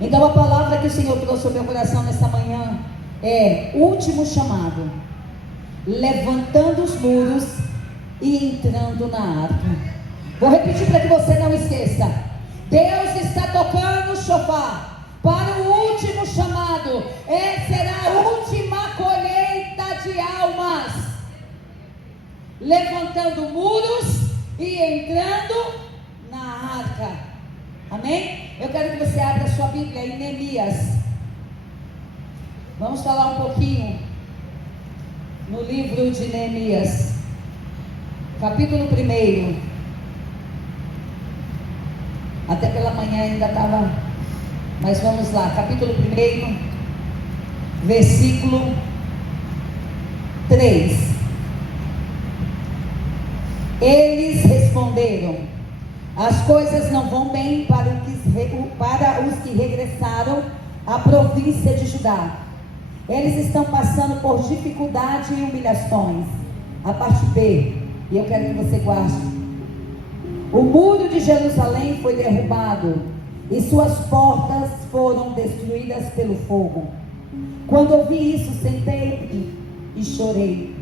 Então a palavra que o Senhor trouxe ao meu coração nessa manhã é último chamado, levantando os muros e entrando na arca. Vou repetir para que você não esqueça. Deus está tocando o chofar para o último chamado. Será a última colheita de almas, levantando muros e entrando na arca. Amém? Eu quero que você abra sua Bíblia em Neemias. Vamos falar um pouquinho no livro de Neemias, capítulo 1. Até pela manhã ainda estava, mas vamos lá, capítulo 1, versículo 3. Eles responderam: as coisas não vão bem para os que regressaram à província de Judá. Eles estão passando por dificuldade e humilhações. A parte B, e eu quero que você guarde. O muro de Jerusalém foi derrubado e suas portas foram destruídas pelo fogo. Quando ouvi isso, sentei-me e chorei.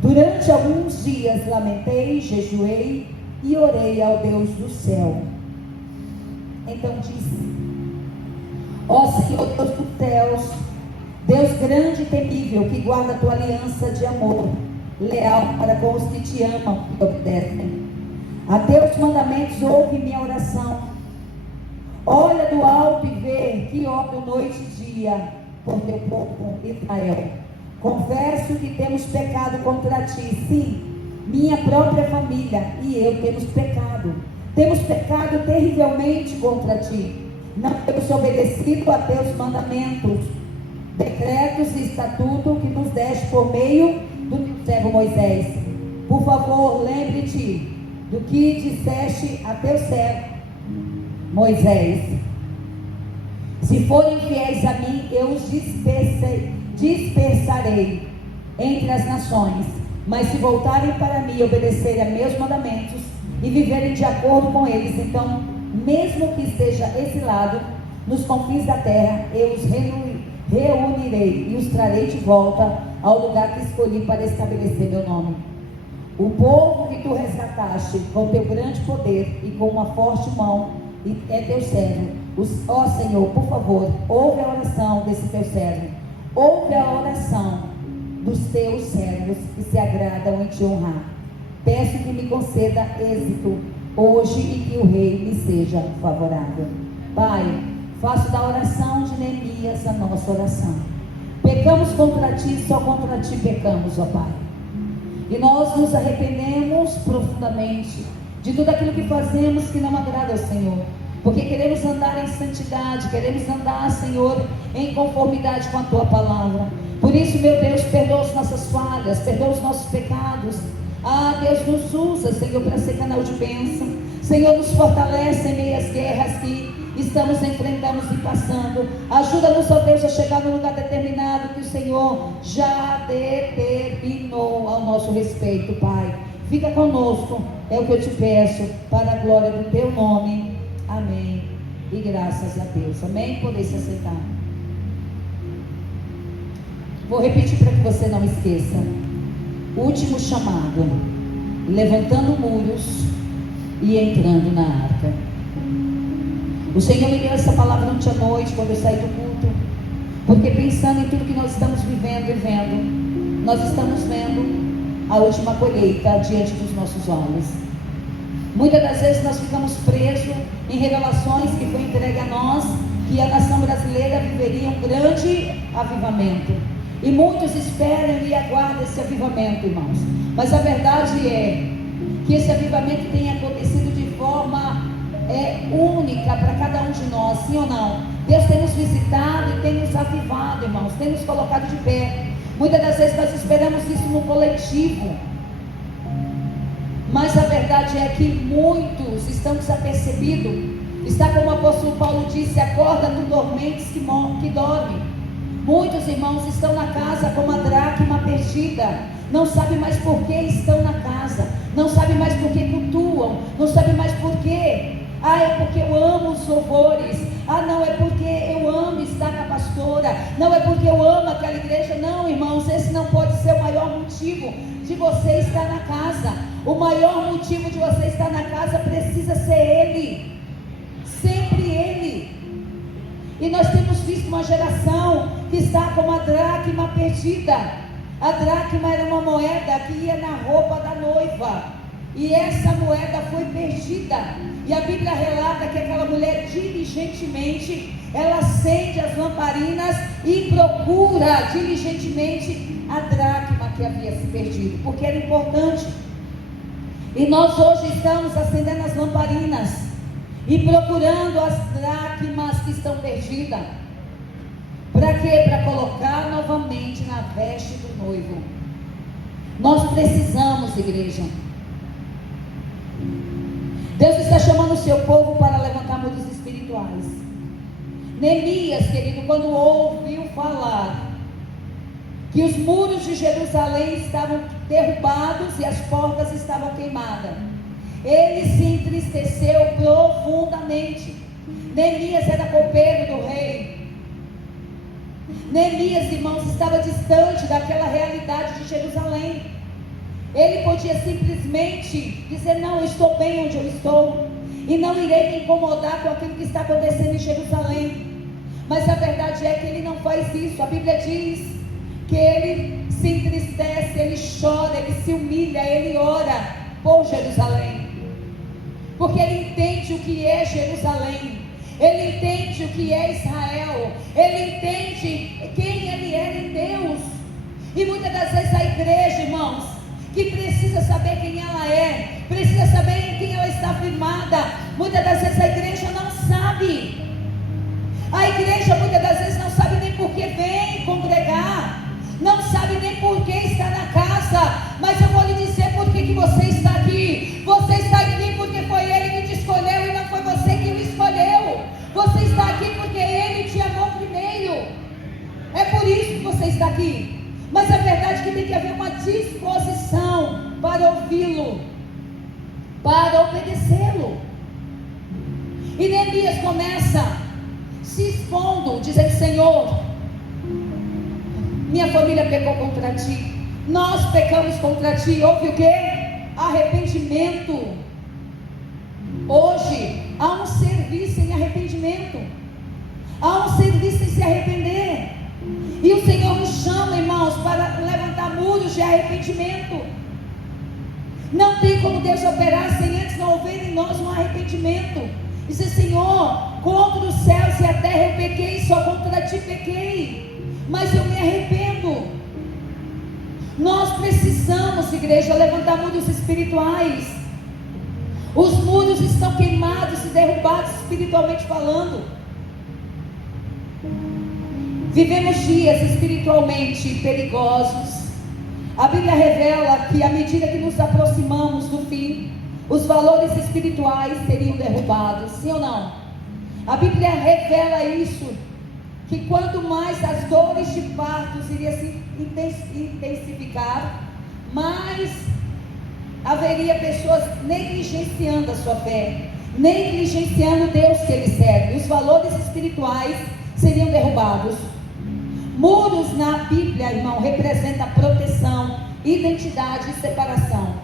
Durante alguns dias lamentei, jejuei e orei ao Deus do céu. Então disse: ó Senhor Deus dos céus, Deus grande e temível, que guarda a tua aliança de amor, leal para com os que te amam e obedecem a teus mandamentos, ouve minha oração. Olha do alto e vê que oro noite e dia por teu povo Israel. Confesso que temos pecado contra ti, sim, minha própria família e eu temos pecado. Temos pecado terrivelmente contra ti. Não temos obedecido a teus mandamentos, decretos e estatutos que nos deste por meio do teu servo Moisés. Por favor, lembre-te do que disseste a teu servo Moisés: se forem fiéis a mim, eu os dispersarei entre as nações, mas se voltarem para mim e obedecerem a meus mandamentos e viverem de acordo com eles, então, mesmo que esteja exilado nos confins da terra, eu os reunirei e os trarei de volta ao lugar que escolhi para estabelecer meu nome. O povo que tu resgataste com teu grande poder e com uma forte mão é teu servo. Ó Senhor, por favor, ouve a oração desse teu servo. Ouve a oração dos teus servos que se agradam em te honrar. Peço que me conceda êxito hoje e que o rei me seja favorável. Pai, faço da oração de Neemias a nossa oração. Pecamos contra ti, só contra ti pecamos, ó Pai. E nós nos arrependemos profundamente de tudo aquilo que fazemos que não agrada ao Senhor, porque queremos andar em santidade, queremos andar, Senhor, em conformidade com a Tua palavra. Por isso, meu Deus, perdoa as nossas falhas, perdoa os nossos pecados. Deus, nos usa, Senhor, para ser canal de bênção. Senhor, nos fortalece em meio às guerras que estamos enfrentando e passando. Ajuda-nos, ó Deus, a chegar no lugar determinado que o Senhor já determinou ao nosso respeito, Pai. Fica conosco, é o que eu te peço, para a glória do teu nome. Amém. E graças a Deus. Amém? Poder se aceitar. Vou repetir para que você não esqueça. Último chamado: levantando muros e entrando na arca. O Senhor me deu essa palavra ontem à noite, quando eu saí do culto, porque pensando em tudo que nós estamos vivendo e vendo, nós estamos vendo a última colheita diante dos nossos olhos. Muitas das vezes nós ficamos presos em revelações que foi entregue a nós, que a nação brasileira viveria um grande avivamento. E muitos esperam e aguardam esse avivamento, irmãos. Mas a verdade é que esse avivamento tem acontecido de forma única para cada um de nós, sim ou não? Deus tem nos visitado e tem nos avivado, irmãos, tem nos colocado de pé. Muitas das vezes nós esperamos isso no coletivo, mas a verdade é que muitos estão desapercebidos. Está como o apóstolo Paulo disse: acorda tu dormentes que dorme. Muitos irmãos estão na casa como a dracma perdida, não sabem mais por que estão na casa, não sabem mais por que cultuam, não sabem mais por quê. É porque eu amo os louvores. Não, é porque ser o maior motivo de você estar na casa. O maior motivo de você estar na casa precisa ser Ele, sempre Ele. E nós temos visto uma geração que está como a dracma perdida. A dracma era uma moeda que ia na roupa da noiva, e essa moeda foi perdida. E a Bíblia relata que aquela mulher diligentemente, ela acende as lamparinas e procura diligentemente a dracma que havia se perdido, porque era importante. E nós hoje estamos acendendo as lamparinas e procurando as dracmas que estão perdidas. Para quê? Para colocar novamente na veste do noivo. Nós precisamos, igreja. Deus está chamando o seu povo para levantar muros espirituais. Neemias, querido, quando ouviu falar que os muros de Jerusalém estavam derrubados e as portas estavam queimadas, ele se entristeceu profundamente. Neemias era copeiro do rei. Neemias, irmãos, estava distante daquela realidade de Jerusalém. Ele podia simplesmente dizer: não, eu estou bem onde eu estou, e não irei me incomodar com aquilo que está acontecendo em Jerusalém. Mas a verdade é que ele não faz isso. A Bíblia diz que ele se entristece, ele chora, ele se humilha, ele ora por Jerusalém, porque ele entende o que é Jerusalém, ele entende o que é Israel, ele entende quem ele era em Deus. E muitas das vezes a igreja, irmãos, que precisa saber quem ela é, precisa saber em quem ela está firmada, muitas das vezes a igreja não sabe. A igreja muitas das vezes não sabe nem por que vem congregar, não sabe nem por que está na casa. Mas eu vou lhe dizer por que você está aqui. Você está aqui porque foi Ele que te escolheu e não foi você que o escolheu. Você está aqui porque Ele te amou primeiro. É por isso que você está aqui. Mas a verdade é que tem que haver uma disposição para ouvi-lo, para obedecê-lo. E Neemias começa se expondo, dizendo: Senhor, minha família pecou contra ti, nós pecamos contra ti. Houve o quê? Arrependimento. Hoje há um serviço em arrependimento, há um serviço em se arrepender. E o Senhor nos chama, irmãos, para levantar muros de arrependimento. Não tem como Deus operar sem antes não houver em nós um arrependimento. Dizer: Senhor, contra os céus e a terra eu pequei, só contra ti pequei, mas eu me arrependo. Nós precisamos, igreja, levantar muros espirituais. Os muros estão queimados e derrubados espiritualmente falando. Vivemos dias espiritualmente perigosos. A Bíblia revela que à medida que nos aproximamos do fim, os valores espirituais seriam derrubados, sim ou não? A Bíblia revela isso, que quanto mais as dores de partos iriam se intensificar, mais haveria pessoas negligenciando a sua fé, negligenciando o Deus que eles servem. Os valores espirituais seriam derrubados. Muros na Bíblia, irmão, representa proteção, identidade e separação.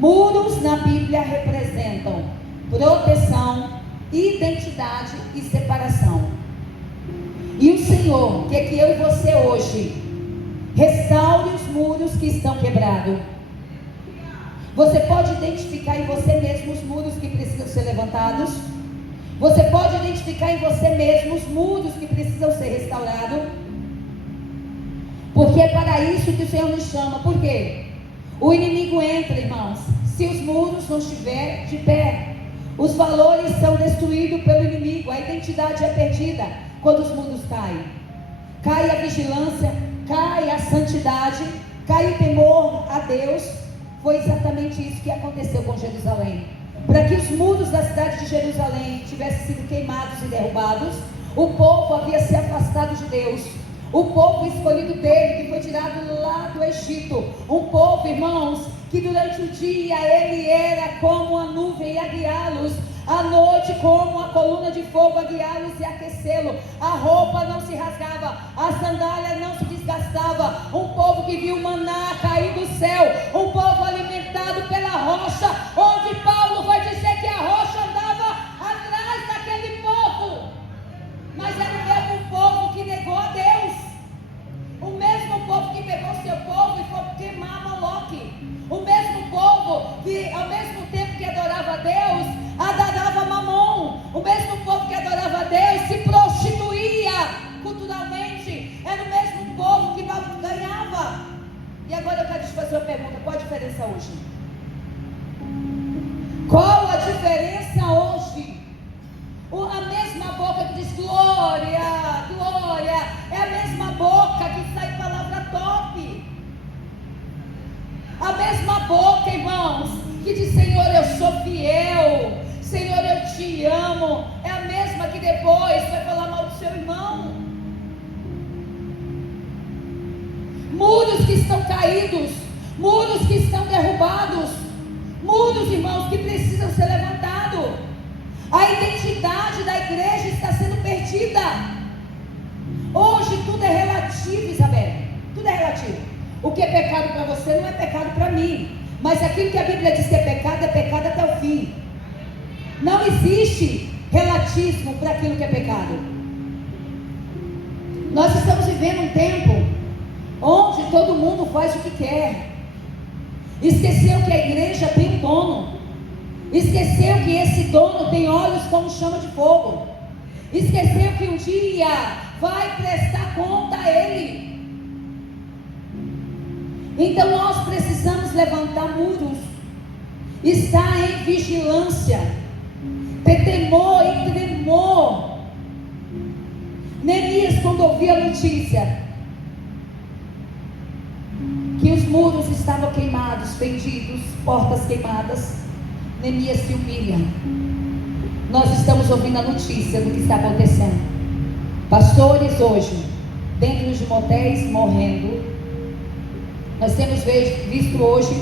Muros na Bíblia representam proteção, identidade e separação. E o Senhor quer que eu e você hoje restaure os muros que estão quebrados. Você pode identificar em você mesmo os muros que precisam ser levantados. Você pode identificar em você mesmo os muros que precisam ser restaurados. Porque é para isso que o Senhor nos chama. Por quê? O inimigo entra, irmãos, se os muros não estiverem de pé. Os valores são destruídos pelo inimigo. A identidade é perdida quando os muros caem. Cai a vigilância, cai a santidade, cai o temor a Deus. Foi exatamente isso que aconteceu com Jerusalém. Para que os muros da cidade de Jerusalém tivessem sido queimados e derrubados, o povo havia se afastado de Deus. O povo escolhido dele, que foi tirado lá do Egito. Um povo, irmãos, que durante o dia ele era como a nuvem a guiá-los, à noite como a coluna de fogo a guiá-los e aquecê-lo. A roupa não se rasgava, a sandália não se desgastava. Um povo que viu o maná cair do céu, um povo alimentado pela rocha, onde Paulo vai dizer que a rocha andava atrás daquele povo, mas era o mesmo povo que negou a Deus, o mesmo povo que pegou seu povo e foi queimar Moloque, o mesmo povo que ao mesmo tempo que adorava a Deus, adorava Mamon, o mesmo povo que adorava a Deus se prostituía culturalmente, era o mesmo povo que ganhava. E agora eu quero te fazer uma pergunta: qual a diferença hoje? Qual a diferença hoje? A mesma boca que diz glória, glória, é a mesma boca que sai palavra top. A mesma boca, irmãos, que diz Senhor, eu sou fiel, Senhor, eu te amo, é a mesma que depois vai falar mal do seu irmão. Muros que estão caídos, muros que estão derrubados, muros, irmãos, que precisam ser levantados. A identidade da igreja está sendo perdida. Hoje tudo é relativo, Isabel, tudo é relativo. O que é pecado para você não é pecado para mim, mas aquilo que a Bíblia diz que é pecado até o fim. Não existe relatismo para aquilo que é pecado. Nós estamos vivendo um tempo onde todo mundo faz o que quer. Esqueceu que a igreja tem um dono. Esqueceu que esse dono tem olhos como chama de fogo. Esqueceu que um dia vai prestar conta a ele. Então nós precisamos levantar muros, estar em vigilância, ter temor e tremor. Neemias, quando ouviu a notícia que os muros estavam queimados, fendidos, portas queimadas, Neemias se humilha. Nós estamos ouvindo a notícia do que está acontecendo. Pastores hoje, dentro de motéis, morrendo. Nós temos visto hoje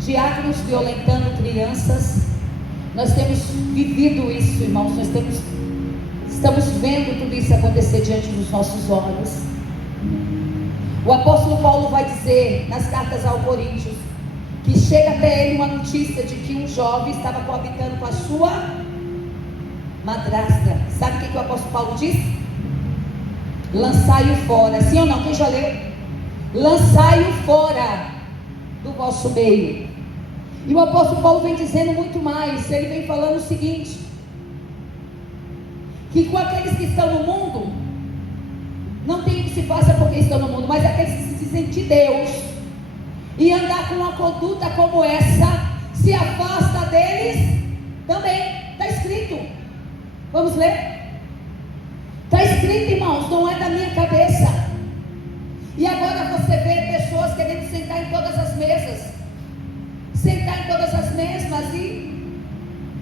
diáconos violentando crianças. Nós temos vivido isso, irmãos. Nós estamos vendo tudo isso acontecer diante dos nossos olhos. O apóstolo Paulo vai dizer nas cartas aos Coríntios que chega até ele uma notícia de que um jovem estava coabitando com a sua madrasta. Sabe o que o apóstolo Paulo diz? Lançai-o fora. Sim ou não? Quem já leu? Lançai-o fora do vosso meio. E o apóstolo Paulo vem dizendo muito mais. Ele vem falando o seguinte: que com aqueles que estão no mundo, não tem o que se faça porque estão no mundo, mas aqueles que se dizem de Deus e andar com uma conduta como essa, se afasta deles também. Está escrito. Vamos ler? Está escrito, irmãos, não é da minha cabeça. E agora você vê pessoas querendo sentar em todas as mesas, sentar em todas as mesmas, e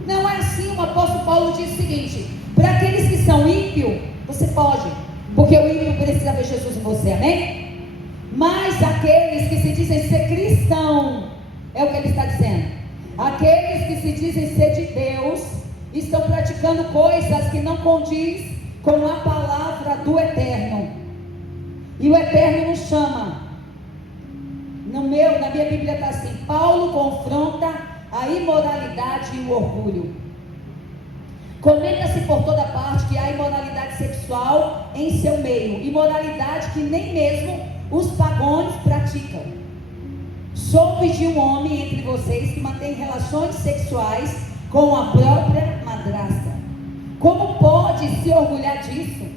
não é assim. O apóstolo Paulo diz o seguinte: para aqueles que são ímpios, você pode, porque o ímpio precisa ver Jesus em você, amém? Mas aqueles que se dizem ser cristão, é o que ele está dizendo, aqueles que se dizem ser de Deus, estão praticando coisas que não condiz com a palavra do Eterno. E o Eterno nos chama. Na minha Bíblia está assim: Paulo confronta a imoralidade e o orgulho. Comenta-se por toda parte que há imoralidade sexual em seu meio, imoralidade que nem mesmo os pagãos praticam. Soube de um homem entre vocês que mantém relações sexuais com a própria madrasta. Como pode se orgulhar disso?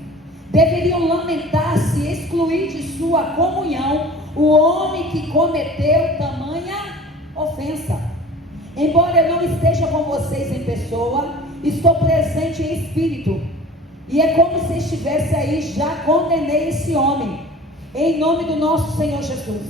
Deveriam lamentar-se e excluir de sua comunhão o homem que cometeu tamanha ofensa. Embora eu não esteja com vocês em pessoa, estou presente em espírito, e é como se estivesse aí. Já condenei esse homem, em nome do nosso Senhor Jesus.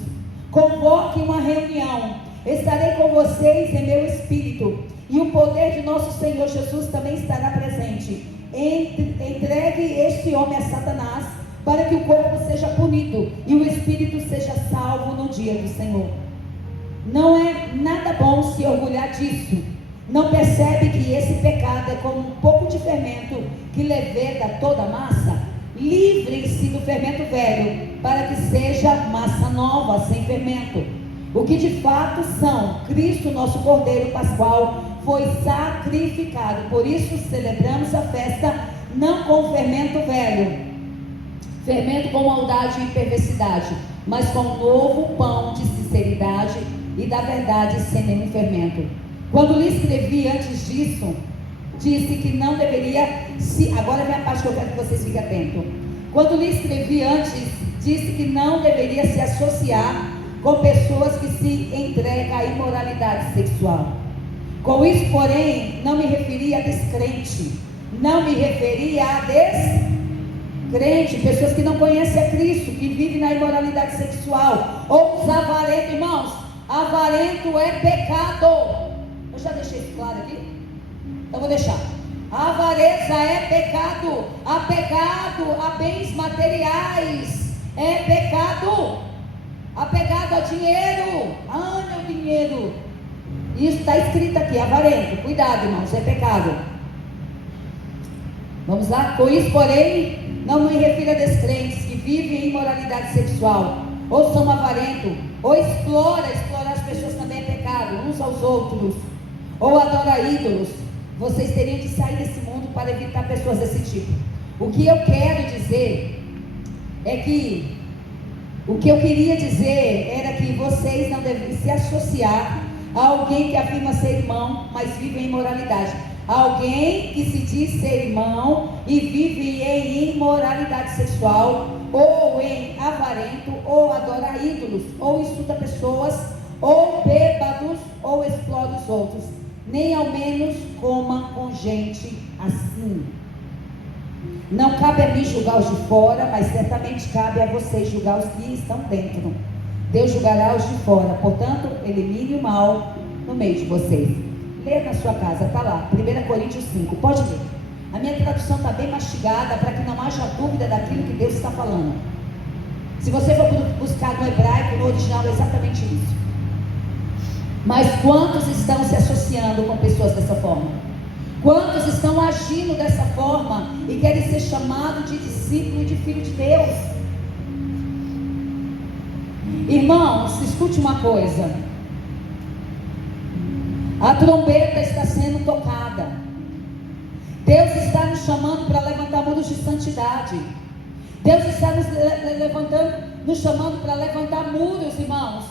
Convoque uma reunião, estarei com vocês em meu espírito, e o poder de nosso Senhor Jesus também estará presente. Entregue este homem a Satanás, para que o corpo seja punido e o espírito seja salvo no dia do Senhor. Não é nada bom se orgulhar disso. Não percebe que esse pecado é como um pouco de fermento que leveda toda a massa? livrem-se do fermento velho, para que seja massa nova, sem fermento. O que de fato são, Cristo, nosso Cordeiro Pascual, foi sacrificado. Por isso celebramos a festa não com fermento velho, fermento com maldade e perversidade, mas com um novo pão de sinceridade e da verdade, sem nenhum fermento. Quando lhe escrevi antes disso, disse que não deveria se... Agora vem a parte que eu quero que vocês fiquem atentos. Quando lhe escrevi antes, disse que não deveria se associar com pessoas que se entregam à imoralidade sexual. Com isso, porém, não me referia a descrente, não me referia a descrente, pessoas que não conhecem a Cristo, que vivem na imoralidade sexual, ou os avarentos. Irmãos, avarento é pecado. Eu já deixei isso claro aqui? Então vou deixar. A avareza é pecado, apegado a bens materiais é pecado, apegado ao dinheiro, meu dinheiro, isso está escrito aqui, avarento, cuidado, irmãos, é pecado. Vamos lá? Com isso, porém, não me refiro a descrentes que vivem em imoralidade sexual, ou são avarentos, ou explorar as pessoas também é pecado, uns aos outros, ou adora ídolos. Vocês teriam que sair desse mundo para evitar pessoas desse tipo. O que eu quero dizer é que, o que eu queria dizer era que vocês não devem se associar a alguém que afirma ser irmão, mas vive em imoralidade. Alguém que se diz ser irmão e vive em imoralidade sexual, ou em avarento, ou adora ídolos, ou insulta pessoas, ou bêbados, ou explora os outros. Nem ao menos coma com gente assim. Não cabe a mim julgar os de fora, mas certamente cabe a vocês julgar os que estão dentro. Deus julgará os de fora, portanto, elimine o mal no meio de vocês. Leia na sua casa, está lá, 1 Coríntios 5, pode ler. A minha tradução está bem mastigada, para que não haja dúvida daquilo que Deus está falando. Se você for buscar no hebraico, no original, é exatamente isso. Mas quantos estão se associando com pessoas dessa forma? Quantos estão agindo dessa forma e querem ser chamados de discípulo e de filho de Deus? Irmãos, escute uma coisa. A trombeta está sendo tocada. Deus está nos chamando para levantar muros de santidade. Deus está nos chamando para levantar muros, irmãos.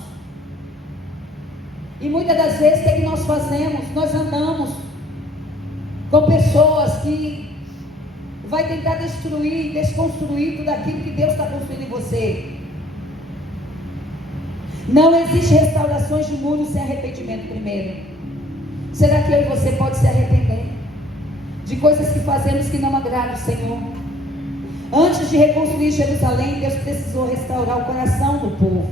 E muitas das vezes, o que é que nós fazemos? Nós andamos com pessoas que vai tentar destruir, desconstruir tudo aquilo que Deus está construindo em você. Não existe restaurações de muros sem arrependimento primeiro. Será que eu e você pode se arrepender de coisas que fazemos que não agradam o Senhor? Antes de reconstruir Jerusalém, Deus precisou restaurar o coração do povo.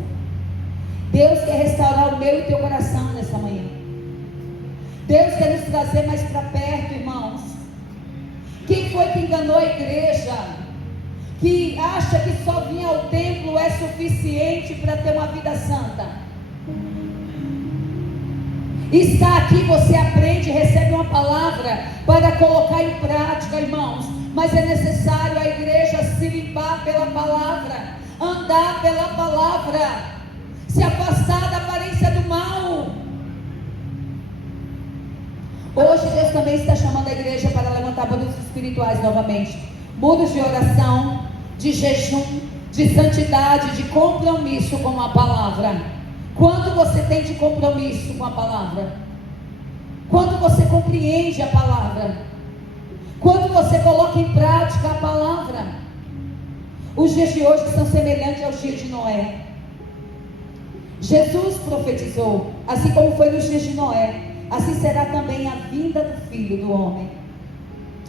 Deus quer restaurar o meu e teu coração nessa manhã. Deus quer nos trazer mais para perto, irmãos. Quem foi que enganou a igreja? Que acha que só vir ao templo é suficiente para ter uma vida santa? Está aqui, você aprende, recebe uma palavra para colocar em prática, irmãos. Mas é necessário a igreja se limpar pela palavra, andar pela palavra, se afastar da aparência do mal. Hoje Deus também está chamando a igreja para levantar muros espirituais novamente. Muros de oração, de jejum, de santidade, de compromisso com a palavra. Quanto você tem de compromisso com a palavra? Quanto você compreende a palavra? Quanto você coloca em prática a palavra? Os dias de hoje são semelhantes aos dias de Noé. Jesus profetizou, assim como foi nos dias de Noé, assim será também a vinda do Filho do Homem.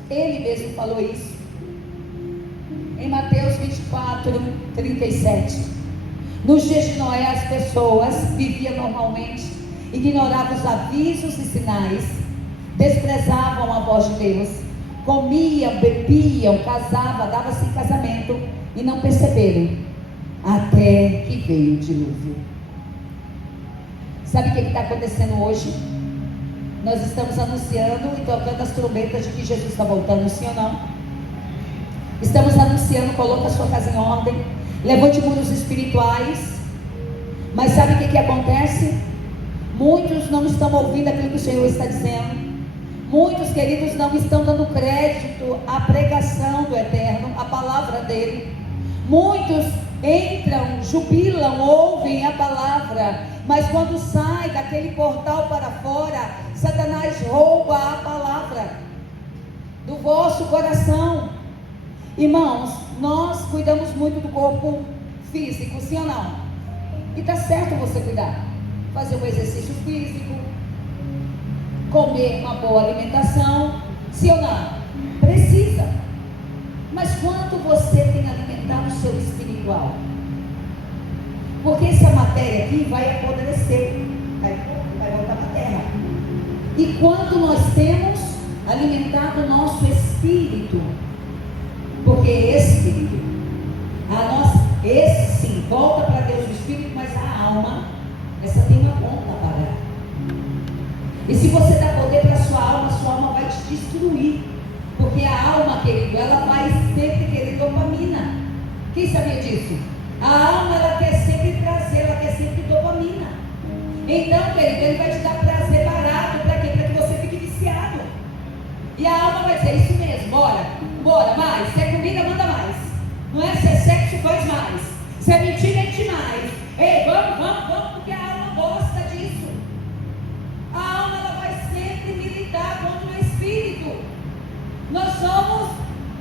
Ele mesmo falou isso em Mateus 24, 37. Nos dias de Noé, as pessoas viviam normalmente, ignoravam os avisos e sinais, desprezavam a voz de Deus, comiam, bebiam, casavam, davam-se em casamento e não perceberam, até que veio o dilúvio. Sabe o que está acontecendo hoje? Nós estamos anunciando e tocando as trombetas de que Jesus está voltando, sim ou não? Estamos anunciando, coloca a sua casa em ordem, levante muros espirituais. Mas sabe o que acontece? Muitos não estão ouvindo aquilo que o Senhor está dizendo. Muitos, queridos, não estão dando crédito à pregação do Eterno, à palavra dele. Muitos entram, jubilam, ouvem a palavra, mas quando sai daquele portal para fora, Satanás rouba a palavra do vosso coração. Irmãos, nós cuidamos muito do corpo físico, sim ou não? E está certo você cuidar, fazer um exercício físico, comer uma boa alimentação, sim ou não? Precisa. Mas quanto você tem alimentado o seu espiritual? Porque essa matéria aqui vai apodrecer, vai voltar para a terra. E quanto nós temos alimentado o nosso espírito? Porque espírito, esse sim, volta para Deus o espírito, mas a alma, essa tem uma conta a pagar. E se você dá poder para a sua alma vai te destruir. Porque a alma, querido, ela vai sempre querer dopamina. Quem sabia disso? A alma, ela quer sempre prazer, ela quer sempre dopamina. Então, querido, ele vai te dar prazer barato. Para quê? Para que você fique viciado. E a alma vai dizer, isso mesmo, bora, mais. Se é comida, manda mais. Não é? Se é sexo, faz mais. Se é mentira, mente mais. Ei, vamos, porque a alma gosta disso. A alma, ela vai sempre militar contra o espírito. Nós somos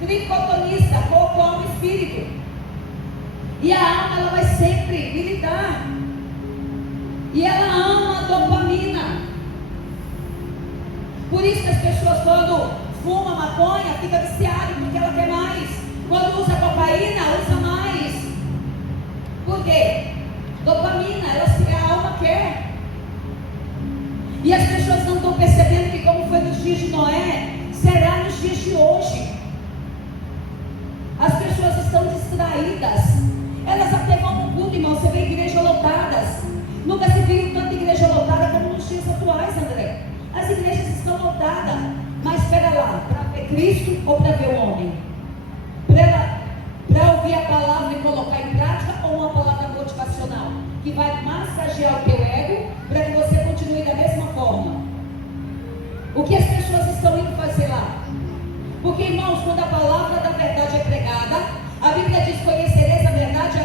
tricotonistas, corpo, alma e espírito. E a alma, ela vai sempre militar. E ela ama a dopamina. Por isso que as pessoas, quando fuma maconha, fica viciada, porque ela quer mais. Quando usa cocaína, usa mais. Por quê? Dopamina, a alma quer. E as pessoas não estão percebendo que, como foi nos dias de Noé, será nos dias de hoje. As pessoas estão distraídas. Elas até vão no culto, irmão. Você vê igrejas lotadas. Nunca se viu tanta igreja lotada como nos dias atuais, André. As igrejas estão lotadas. Mas espera lá, para ver Cristo ou para ver o homem? Para ouvir a palavra e colocar em prática, ou uma palavra motivacional que vai massagear o teu ego para que você continue da mesma forma? O que as pessoas estão indo fazer lá? Porque, irmãos, quando a palavra da verdade é pregada, a Bíblia diz: conhecereis a verdade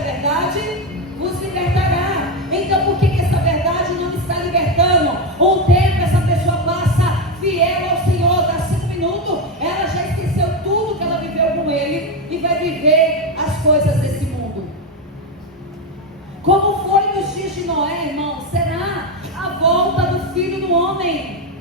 vos libertará. Então, por que essa verdade não está libertando? Um tempo essa pessoa passa fiel ao Senhor, dá 5 minutos, ela já esqueceu tudo que ela viveu com Ele e vai viver as coisas desse mundo. Como foi nos dias de Noé, irmão, será a volta do Filho do Homem.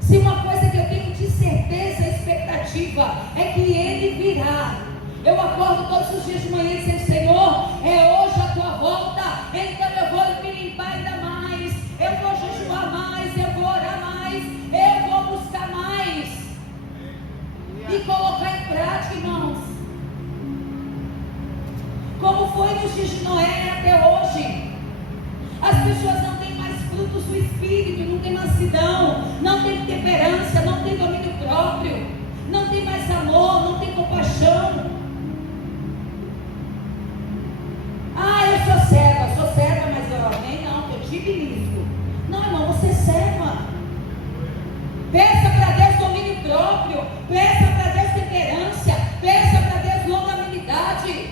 Se uma coisa que eu tenho de certeza, expectativa, é que Ele virá. Eu acordo todos os dias de manhã dizendo: Senhor, é hoje a tua volta, então eu vou me limpar ainda mais, eu vou jejuar mais, eu vou orar mais, eu vou buscar mais e colocar em prática, irmãos. Como foi nos dias de Noé até hoje. As pessoas não têm mais frutos do Espírito, não tem mansidão, não tem temperança, não tem domínio próprio, não tem mais amor, não tem compaixão. Eu sou serva, mas eu amém, não, eu tive nisso. Não, irmão, você é serva. Peça para Deus domínio próprio, peça para Deus temperança, peça para Deus longanimidade.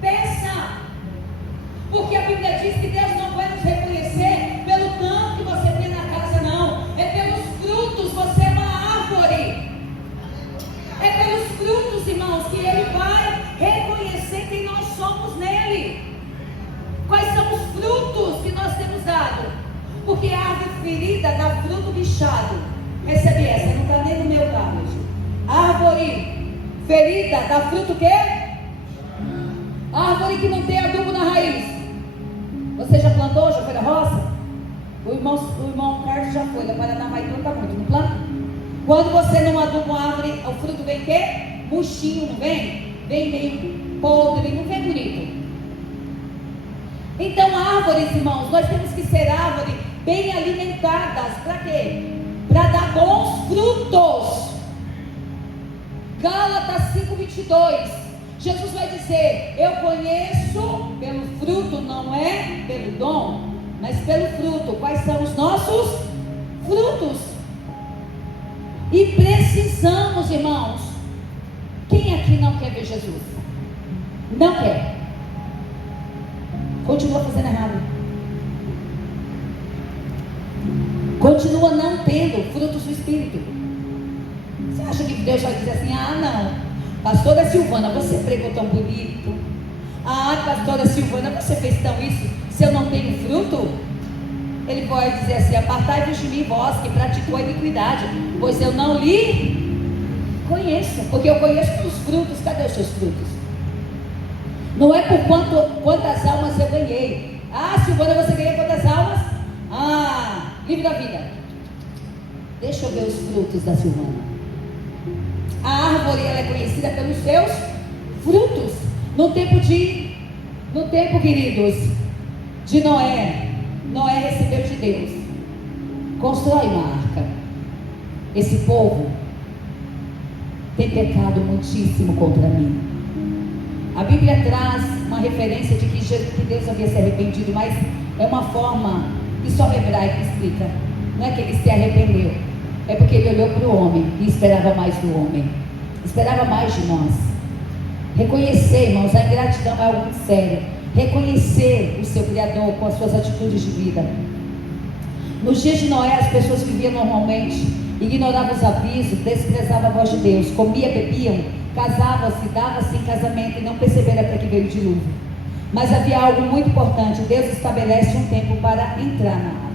Peça. Porque a Bíblia diz que Deus não vai nos reconhecer pelo tanto que você tem na casa, não. É pelos frutos, você é uma árvore. É pelos frutos, irmãos, que Ele vai reconhecer quem nós somos nele. Quais são os frutos que nós temos dado? Porque a árvore ferida dá fruto bichado. Recebe essa, não está nem no meu tablet. Árvore ferida dá fruto o quê? Árvore que não tem adubo na raiz. Você já plantou? Já foi na roça? O irmão Carlos já foi. Da Paraná vai plantar muito, não planta? Quando você não aduba uma árvore, o fruto vem o quê? Murchinho, não vem? Vem meio podre, não vem bonito. Então, árvores, irmãos, nós temos que ser árvores bem alimentadas. Para quê? Para dar bons frutos. Gálatas 5:22, Jesus vai dizer: eu conheço pelo fruto, não é pelo dom, mas pelo fruto. Quais são os nossos frutos? E precisamos, irmãos. Quem aqui não quer ver Jesus? Não quer. Continua fazendo errado. Continua não tendo frutos do Espírito. Você acha que Deus vai dizer assim: ah, não, pastora Silvana, você pregou tão bonito. Ah, pastora Silvana, você fez tão isso. Se eu não tenho fruto, Ele pode dizer assim: apartai-vos de mim, vós que praticou a iniquidade, pois eu não lhe conheço. Porque eu conheço pelos frutos. Cadê os seus frutos? Não é por quantas almas eu ganhei. Ah, Silvana, você ganhou quantas almas? Ah, livro da vida. Deixa eu ver os frutos da Silvana. A árvore, ela é conhecida pelos seus frutos. No tempo, queridos, de Noé recebeu de Deus: constrói uma arca. Esse povo tem pecado muitíssimo contra mim. A Bíblia traz uma referência de que Deus havia se arrependido, mas é uma forma que só o hebraico explica. Não é que Ele se arrependeu, é porque Ele olhou para o homem e esperava mais do homem, esperava mais de nós. Reconhecer, irmãos, a ingratidão é algo muito sério. Reconhecer o seu Criador com as suas atitudes de vida. Nos dias de Noé, as pessoas viviam normalmente, ignoravam os avisos, desprezavam a voz de Deus, comiam, bebiam, casavam-se, davam-se em casamento e não perceberam até que veio o dilúvio. Mas havia algo muito importante: Deus estabelece um tempo para entrar na arca.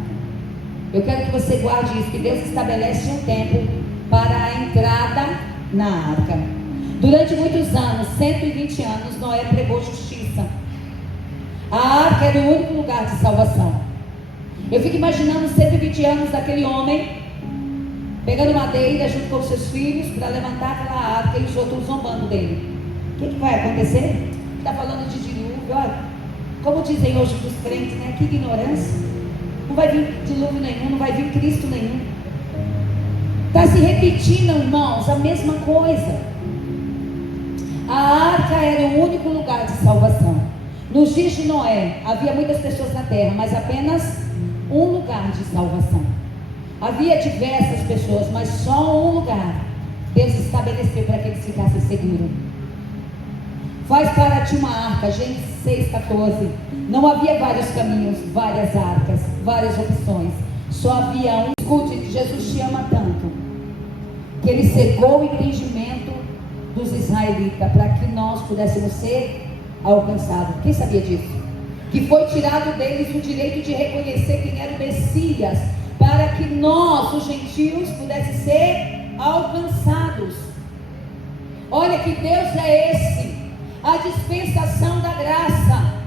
Eu quero que você guarde isso, que Deus estabelece um tempo para a entrada na arca. Durante muitos anos, 120 anos, Noé pregou justiça. A arca era o único lugar de salvação. Eu fico imaginando 120 anos daquele homem pegando madeira junto com seus filhos para levantar aquela arca e os outros zombando dele. O que vai acontecer? Está falando de dilúvio, olha, como dizem hoje para os crentes, né? Que ignorância. Não vai vir dilúvio nenhum, não vai vir Cristo nenhum. Está se repetindo, irmãos, a mesma coisa. A arca era o único lugar de salvação. Nos dias de Noé, havia muitas pessoas na terra, mas apenas um lugar de salvação. Havia diversas pessoas, mas só um lugar Deus estabeleceu para que eles ficassem seguros. Faz para ti uma arca, Gênesis 6,14. Não havia vários caminhos, várias arcas, várias opções. Só havia um. Escute, Jesus te ama tanto que Ele cegou o entendimento dos israelitas para que nós pudéssemos ser alcançados. Quem sabia disso? Que foi tirado deles o direito de reconhecer quem era o Messias, para que nós, os gentios, pudéssemos ser alcançados. Olha que Deus é esse, a dispensação da graça.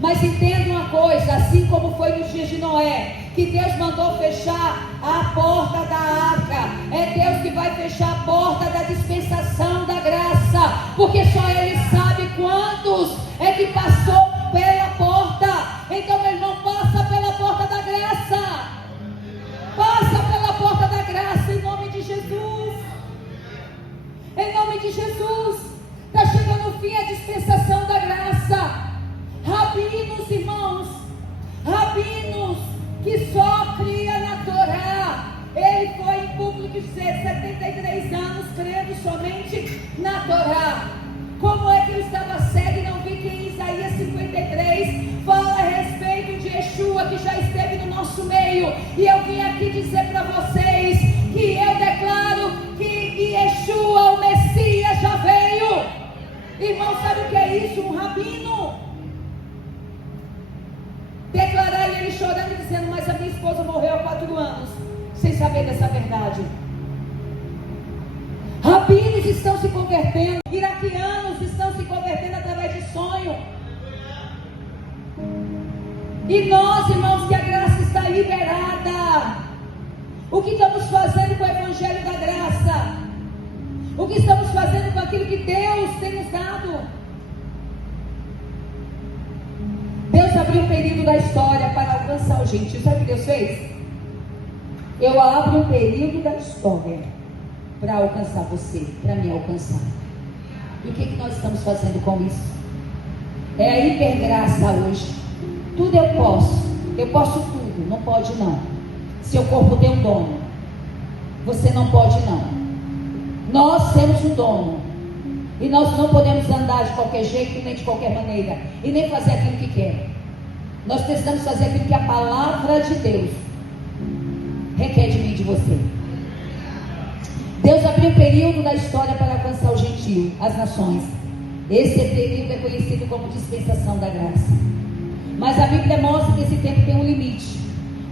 Mas entenda uma coisa: assim como foi nos dias de Noé, que Deus mandou fechar a porta da arca, é Deus que vai fechar a porta da dispensação da graça, porque só Ele sabe quantos é que passou pela porta. Então, meu irmão, passa pela porta da graça. Passa pela porta da graça, em nome de Jesus. Em nome de Jesus. Está chegando o fim a dispensação da graça. Rabinos, irmãos, rabinos que só cria na Torá. Ele foi em público dizer 73 anos crendo somente na Torá. Como é que eu estava cego e não vi que em Isaías 53 fala a respeito de Yeshua, que já esteve no nosso meio? E eu vim aqui dizer para vocês que eu declaro que Yeshua, o Messias, já veio. Irmão, sabe o que é isso? Um rabino declarar, e ele chorando e dizendo: mas a minha esposa morreu há 4 anos, sem saber dessa verdade. Rabinos estão se convertendo, iraquianos estão se convertendo através de sonho. E nós, irmãos, que a graça está liberada, o que estamos fazendo com o evangelho da graça? O que estamos fazendo com aquilo que Deus tem nos dado? Deus abriu um período da história para alcançar os gentios. Sabe o que Deus fez? Eu abro um período da história para alcançar você, para me alcançar. E o que nós estamos fazendo com isso? É a hipergraça hoje. Tudo eu posso tudo, não pode não. Seu corpo tem um dono, você não pode não. Nós temos um dono, e nós não podemos andar de qualquer jeito, nem de qualquer maneira, e nem fazer aquilo que quer. Nós precisamos fazer aquilo que a palavra de Deus requer de mim e de você. Deus abriu um período da história para alcançar o gentio, as nações. Esse período é conhecido como dispensação da graça. Mas a Bíblia mostra que esse tempo tem um limite.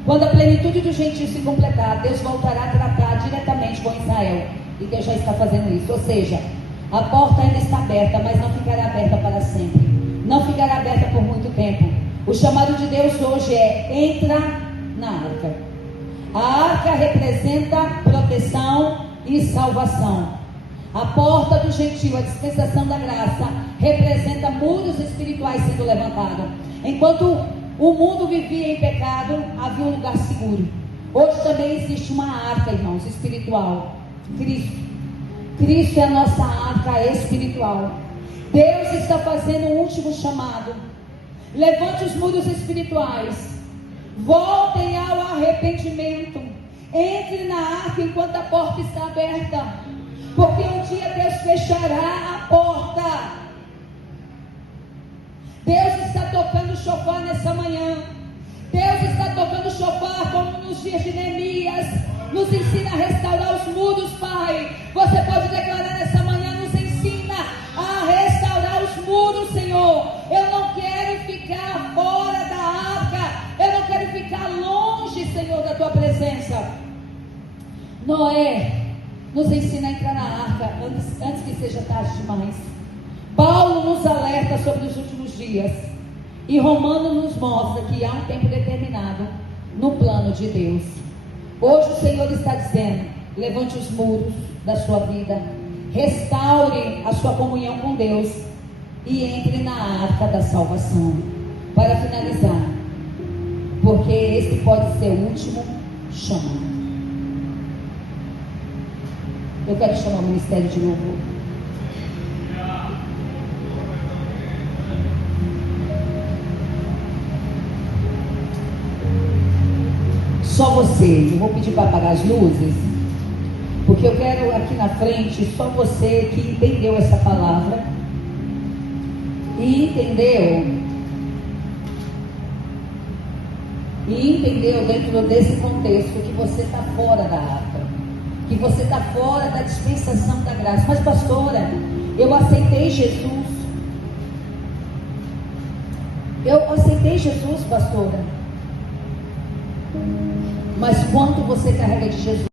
Quando a plenitude do gentio se completar, Deus voltará a tratar diretamente com Israel. E Deus já está fazendo isso. Ou seja, a porta ainda está aberta, mas não ficará aberta para sempre. Não ficará aberta por muito tempo. O chamado de Deus hoje é: entra na arca. A arca representa proteção e salvação. A porta do gentio, a dispensação da graça, representa muros espirituais sendo levantados. Enquanto o mundo vivia em pecado, havia um lugar seguro. Hoje também existe uma arca, irmãos, espiritual. Cristo é a nossa arca espiritual. Deus está fazendo um último chamado. Levante os muros espirituais, voltem ao arrependimento, entre na arca enquanto a porta está aberta, porque um dia Deus fechará a porta. Deus está tocando o chofar nessa manhã. Deus está tocando o chofar como nos dias de Neemias. Nos ensina a restaurar os muros, Pai. Você pode declarar nessa manhã: nos ensina a restaurar os muros, Senhor. Eu não quero ficar fora da arca. Eu não quero ficar longe, Senhor, da Tua presença. Noé nos ensina a entrar na arca antes que seja tarde demais. Paulo nos alerta sobre os últimos dias. E Romanos nos mostra que há um tempo determinado no plano de Deus. Hoje o Senhor está dizendo: levante os muros da sua vida, restaure a sua comunhão com Deus e entre na arca da salvação. Para finalizar, porque esse pode ser o último chamado. Eu quero chamar o ministério de louvor. Só você. Eu vou pedir para apagar as luzes, porque eu quero aqui na frente só você que entendeu essa palavra e entendeu dentro desse contexto que você está fora da arca, que você está fora da dispensação da graça. Mas pastora, eu aceitei Jesus. Eu aceitei Jesus, pastora. Mas quanto você carrega de Jesus?